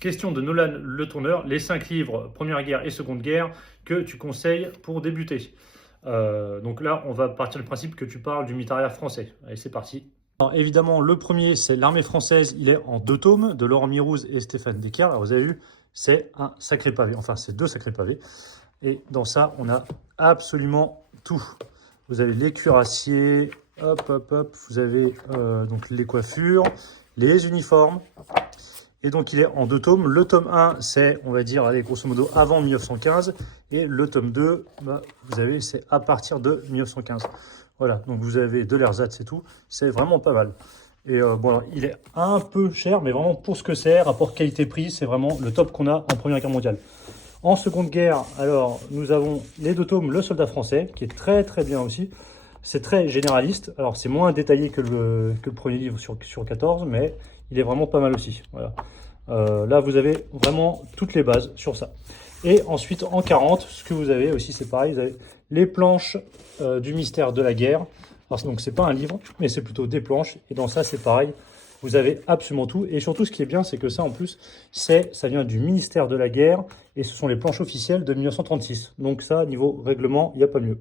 Question de Nolan Le Tourneur, les 5 livres Première Guerre et Seconde Guerre que tu conseilles pour débuter. Donc là, on va partir du principe que tu parles du militaire français. Allez, c'est parti. Alors, évidemment, le premier, c'est l'armée française. Il est en 2 tomes de Laurent Mirouz et Stéphane Descartes. Alors, vous avez vu, c'est un sacré pavé. Enfin, c'est 2 sacrés pavés. Et dans ça, on a absolument tout. Vous avez les cuirassiers, hop, hop, hop. Vous avez donc les coiffures, les uniformes. Et donc, il est en 2 tomes. Le tome 1, c'est, on va dire, allez, grosso modo, avant 1915. Et le tome 2, bah, vous avez, c'est à partir de 1915. Voilà, donc vous avez de l'ersatz et tout. C'est vraiment pas mal. Et bon, alors, il est un peu cher, mais vraiment pour ce que c'est, rapport qualité-prix, c'est vraiment le top qu'on a en Première Guerre mondiale. En Seconde Guerre, alors, nous avons les 2 tomes Le Soldat français, qui est très très bien aussi. C'est très généraliste. Alors, c'est moins détaillé que le premier livre sur 14, mais il est vraiment pas mal aussi. Voilà. Là, vous avez vraiment toutes les bases sur ça. Et ensuite, en 40, ce que vous avez aussi, c'est pareil, vous avez les planches du mystère de la guerre. Alors, donc, c'est pas un livre, mais c'est plutôt des planches. Et dans ça, c'est pareil. Vous avez absolument tout. Et surtout, ce qui est bien, c'est que ça, en plus, ça vient du ministère de la guerre. Et ce sont les planches officielles de 1936. Donc ça, niveau règlement, il n'y a pas mieux.